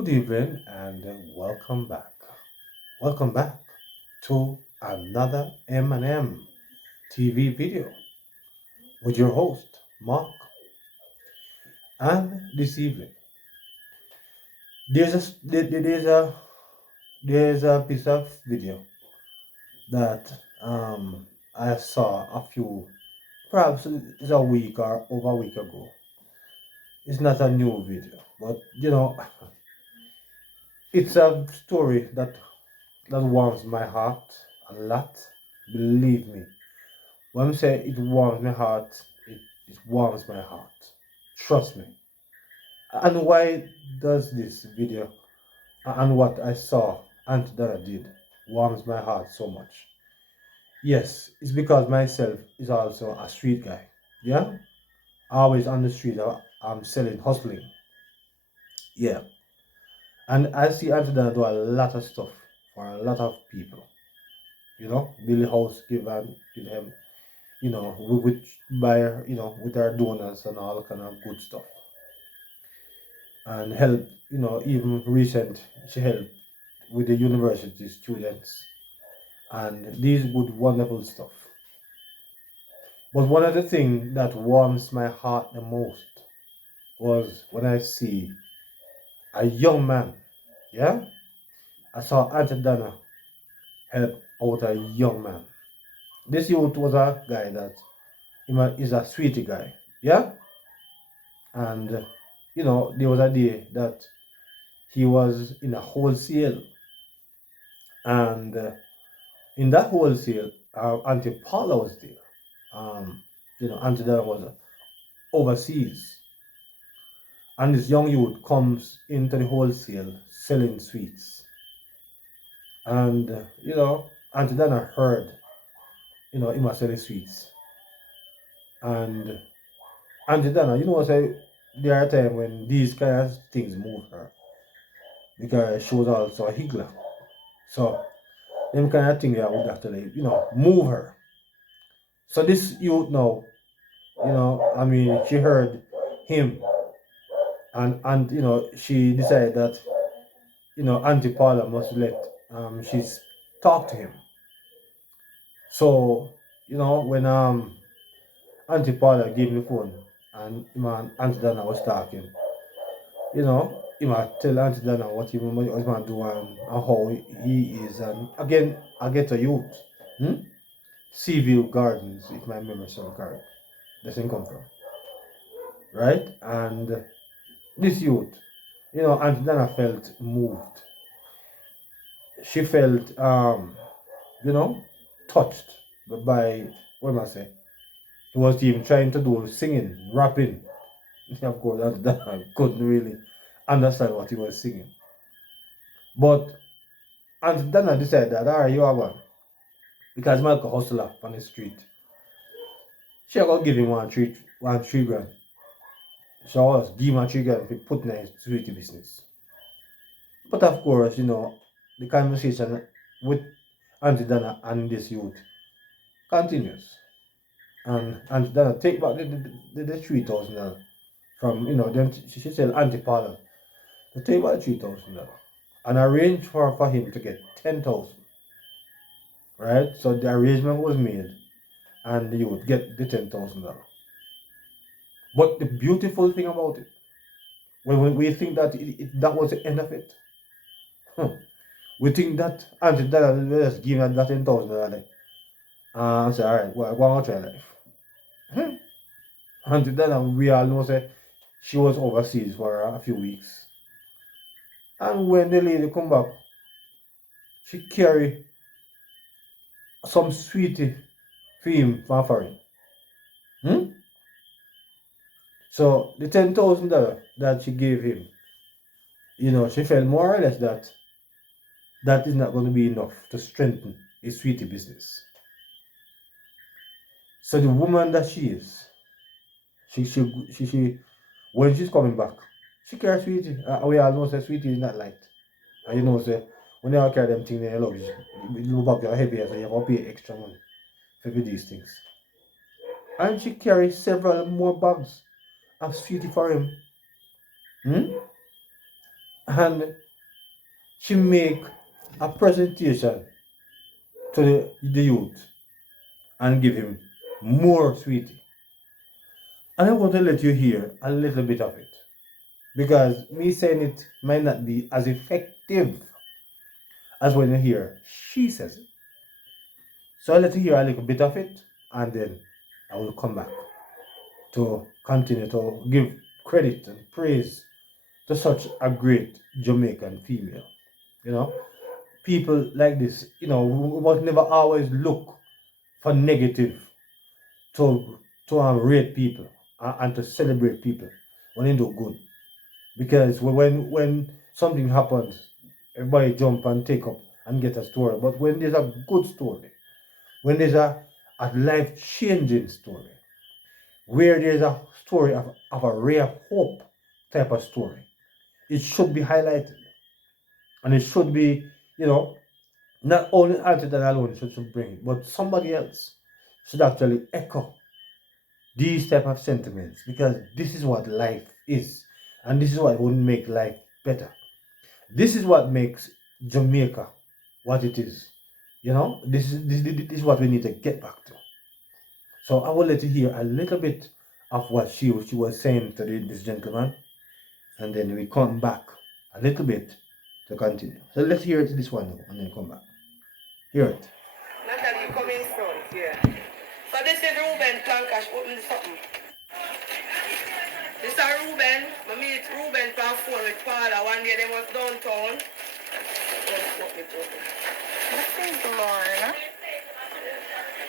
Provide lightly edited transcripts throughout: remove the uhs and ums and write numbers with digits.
Good evening and welcome back. Welcome back to another M&M TV video with your host Mark. And this evening, there's a there's a piece of video that I saw a few, perhaps it's a week or over a week ago. It's not a new video, but it's a story that warms my heart a lot. Believe me. When I say it warms my heart, it warms my heart. Trust me. And why does this video and what I saw Auntie Donna did warms my heart so much? Yes, it's because myself is also a street guy. Yeah? Always on the street, I'm selling, hustling. Yeah. And I see Auntie Donna do a lot of stuff for a lot of people. Build a house, give him, with by with our donors and all kind of good stuff, and help. Even recent, she helped with the university students and these good wonderful stuff. But one of the things that warms my heart the most was when I see a young man. Yeah, I saw Auntie Donna help out a young man. This youth was a guy that is a sweetie guy. Yeah, and there was a day that he was in a wholesale, and in that wholesale, Auntie Paula was there. Auntie Dara was overseas, and this young youth comes into the wholesale selling sweets, and Auntie Dana heard him was selling sweets, and Auntie Dana, say there are times when these kind of things move her because she was also a higgler, so them kind of thing that would have to move her. So this youth now, I mean, she heard him, and she decided that Auntie Paula must let she's talk to him. So when Auntie Paula gave me the phone and Auntie Dana was talking, he might tell Auntie Dana what he was going to do, and how he is. And again, I get a youth. Hmm? Seaview Gardens, if my memory serves correct. Doesn't come from. Right? And this youth, Auntie Dana felt moved. She felt, you know, touched by, what am I say? He was even trying to do singing, rapping. Of course, Auntie Dana couldn't really understand what he was singing. But Auntie Dana decided that, all right, you are one. Because Michael hustler on the street. She going to give him one three grand. So I was give him a 3 grand to put in his sweetie business. But of course, the conversation with Auntie Dana and this youth continues. And Auntie Dana take back the 3,000 from, them, she said Auntie Paula to take back the $3,000 and arrange for him to get 10,000. Right? So the arrangement was made and you would get the $10,000. But the beautiful thing about it, when we think that that was the end of it, we think that Auntie Dana will just give that $10,000 and say, all right, well, go on try life. Auntie Dana, we all know, say she was overseas for a few weeks. And when the lady come back, she carry some sweetie for him from foreign. Hmm? So the $10,000 that she gave him, she felt more or less that that is not going to be enough to strengthen his sweetie business. So the woman that she is, she when she's coming back, she carries sweetie. We all know say sweetie is not light. And say when you carry them things in your luggage, the bag are heavy, so you have to pay extra money for these things. And she carries several more bags of sweetie for him. Hmm? And she make a presentation to the youth and give him more sweetie. And I want to let you hear a little bit of it. Because me saying it might not be as effective as when you hear she says it. So I'll let you hear a little bit of it and then I will come back to continue to give credit and praise to such a great Jamaican female. You know, people like this, we must never always look for negative to rate people and to celebrate people when they do good. Because when something happens, everybody jump and take up and get a story. But when there's a good story, when there's a life changing story, where there's a story of a ray of hope type of story, it should be highlighted. And it should be, not only Auntie Donna alone should bring it, but somebody else should actually echo these type of sentiments because this is what life is. And this is what will make life better. This is what makes Jamaica what it is. This is what we need to get back to. So I will let you hear a little bit of what she was saying to this gentleman, and then we come back a little bit to continue. So let's hear it this one now, and then come back. Hear it. Natalie, you come in front, yeah. So this is Reuben Plankash, open this up. This is Reuben. I meet Reuben from phone with Paula. One day they was downtown. This is Lorna.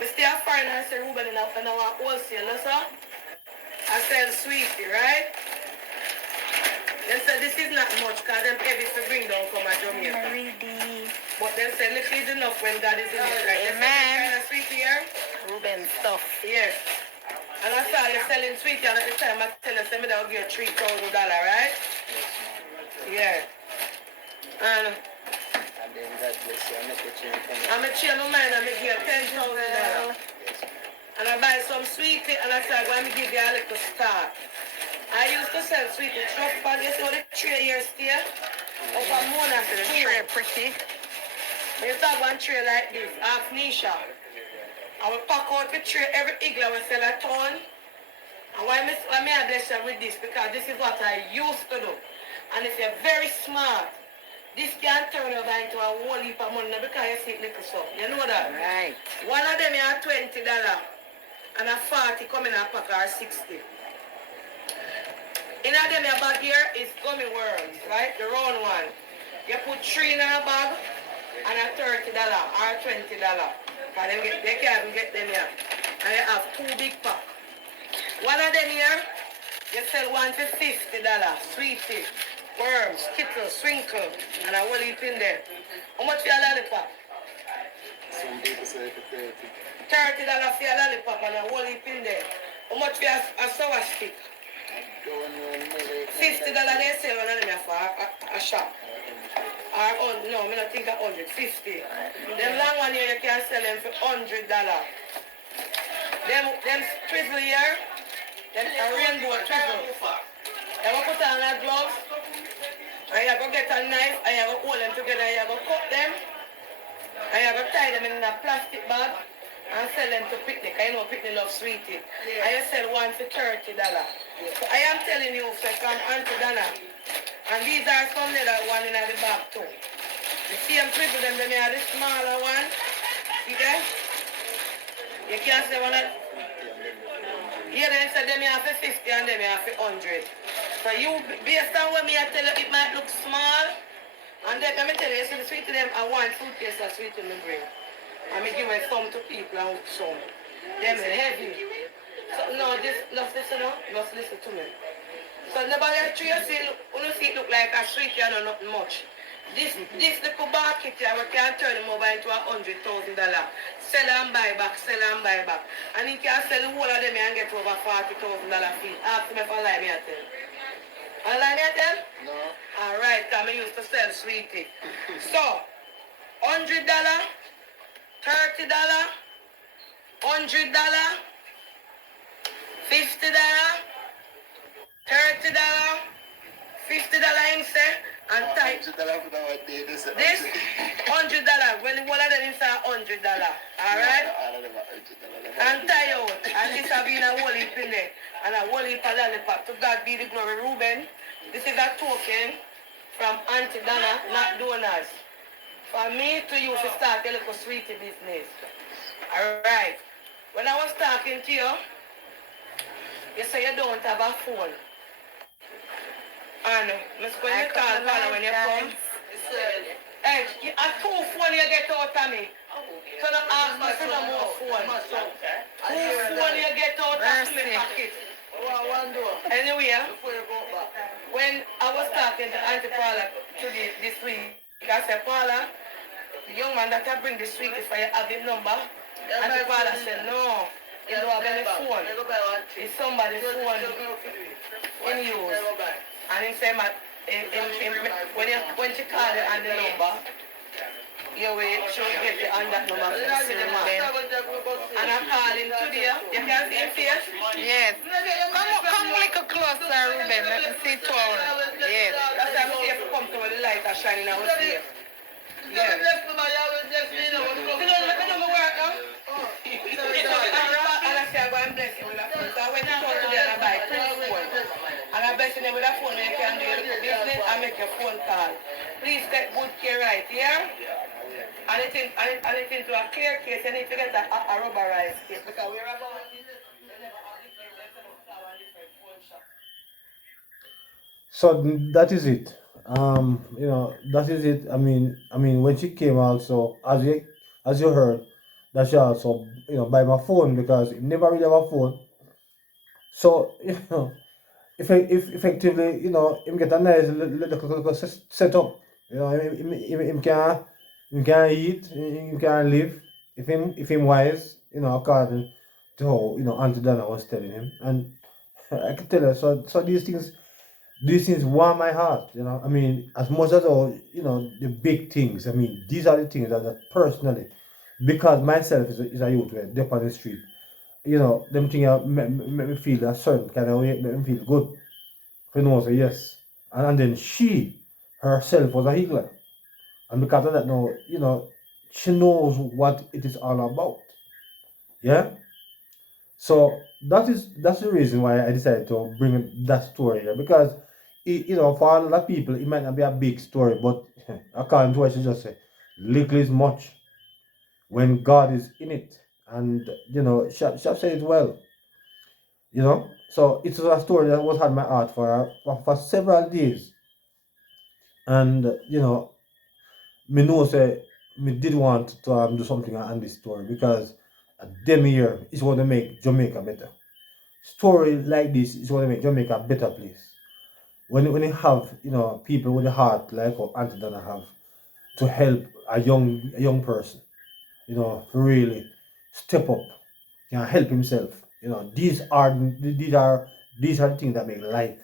We stay a foreign and say Reuben in our wholesale, so I sell sweetie, right? They said this is not much because them heavy to bring down from a Jamaica. But they said little is enough when God is in it, right? Amen. Kind of sweetie here. Reuben stuff. Yes. And I saw you selling sweetie and at the time I tell you, say me that will give you $3,000, right? Yeah. And then God bless you. I'm a chain of mine and I give you $10,000. And I buy some sweetie and I say, I'm going to give you a little start. I used to sell sweetie truck bag. You see what the tray here still? Up a Mona. The tray pretty. I used to have one tray like this, half Nisha. I will pack out the tray every eagle I will sell a ton. And why I bless you with this? Because this is what I used to do. And if you're very smart, this can turn over into a whole heap of money because you see it little so. You know that? Right. One of them are $20 and a 40 coming a pack or 60. In a them bag here is gummy worms, right? The round one. You put 3 in a bag and a $30 or $20. Because they can't even get them here. And you have 2 big packs. One of them here, you sell one for $50. Sweetie, worms, kittle, swinkle, and I will eat in there. How much for your lollipop? Some people say for $30. $30 for your lollipop and I will eat in there. How much for a sour stick? I don't know. $50 they sell one of them for a shop. Or, no, I don't think of 100, 50. Them long one here, you can sell them for $100. Them twizzle here, them a rainbow twizzle. You will put on a gloves, and you go get a knife, and you go hold them together, and you go cut them, and you go tie them in a plastic bag, and sell them to picnic. I know picnic love sweetie. And you sell one for $30. So I am telling you, from Auntie Donna, and these are some little one in the bag too. You see them twizzle them, they are the smaller one. See that? You can't say one of yeah, then said them have for 50 and them have for 100. So you, based on what me I tell you, it might look small. And then let me tell you, so the sweet to them, I want suitcase of sweet to me bring. And me give it some to people and some. Them heavy. So no, just listen now, just listen to me. So nobody actually see it look like a sweet and not much. This little bucket here, we can turn him over into $100,000. Sell and buy back, sell and buy back. And he can sell the whole of them and get over $40,000 fee. Ask me if I lie me I tell. I lie me I tell? No. Alright, because I used to sell sweetie. So, $100, $30, $100, $50, $30, $50 him say, and type this $100. When one of them is $100, alright? And tie out. And this have been a whole heap in there. And a whole heap of lollipop. To God be the glory. Reuben, this is a token from Auntie Donna, not donors. For me to you to start a little sweetie business. Alright. When I was talking to you, you say you don't have a phone. And Miss when you call when you come, hey, a 2 phone you get out of me. So don't ask me for no more phone. 2 phone you get out of my pocket. Anyway, when I was talking to Auntie Paula today, this week, I said, Paula, the young man that I bring this week, if I have his number, Auntie Paula said, no, he don't have any phone. It's somebody's phone in use. And he said, when she called you on the number, you will get the on that number from and I'm calling today. You can see him face? Yes. Come a little closer, Reuben. Let me see tall. Yes. That's why I'm safe to come to where the light are shining out here. Yes. And I say, I'm going to bless you with a phone. So I went to talk to them and I buy 2 phones. And I bless you with a phone where you can do your little business and make your phone call. Please take good care right here. And it into a clear case, you need to get a rubberized case. Because we're about So that is it. That is it. When she came also, as you heard, that she also, buy my phone because he never really have a phone. So, if effectively, him get a nice little setup. Him can eat, him can live. If him wise, according to how, Auntie Donna was telling him. And I can tell her, so these things warm my heart, as much as all, the big things. These are the things that personally, because myself is a youth where up on the street, them things make me feel a certain kind of way, make me feel good. You know, say yes. And then she herself was a healer. And because of that now, she knows what it is all about. Yeah? So that's the reason why I decided to bring that story here. Because for a lot of people it might not be a big story, but according to what she just said, little is much when God is in it. And she said it well. So it's a story that was had my heart for several days. And me know say me did want to do something on this story because them here is going to make Jamaica better. Story like this is going to make Jamaica a better place. When you have people with a heart like what Auntie Donna have to help a young person, to really step up, help himself. These are the things that make life,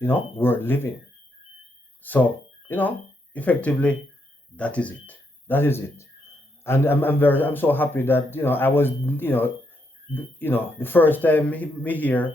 worth living. So, effectively, that is it. That is it. And I'm so happy that I was the first time me here,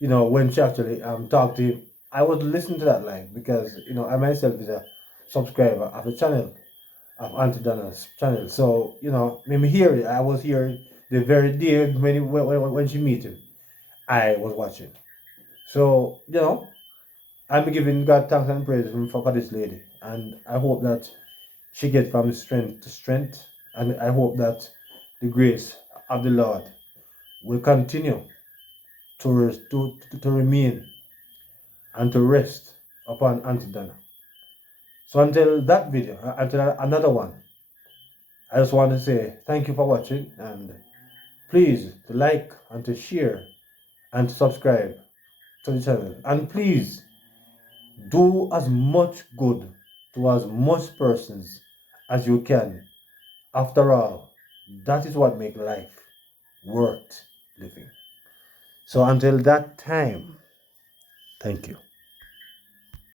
when she actually talked to him, I was listening to that live because I myself is a subscriber of the channel of Auntie Donna's channel. So when me hear it, I was here the very day when she meet him, I was watching. So I'm giving God thanks and praise for this lady, and I hope that she gets from strength to strength, and I hope that the grace of the Lord will continue to remain and to rest upon Auntie Donna. So until that video, until another one, I just want to say thank you for watching, and please to like and to share and to subscribe to the channel, and please do as much good to as much persons as you can. After all, that is what makes life worth living. So until that time, thank you.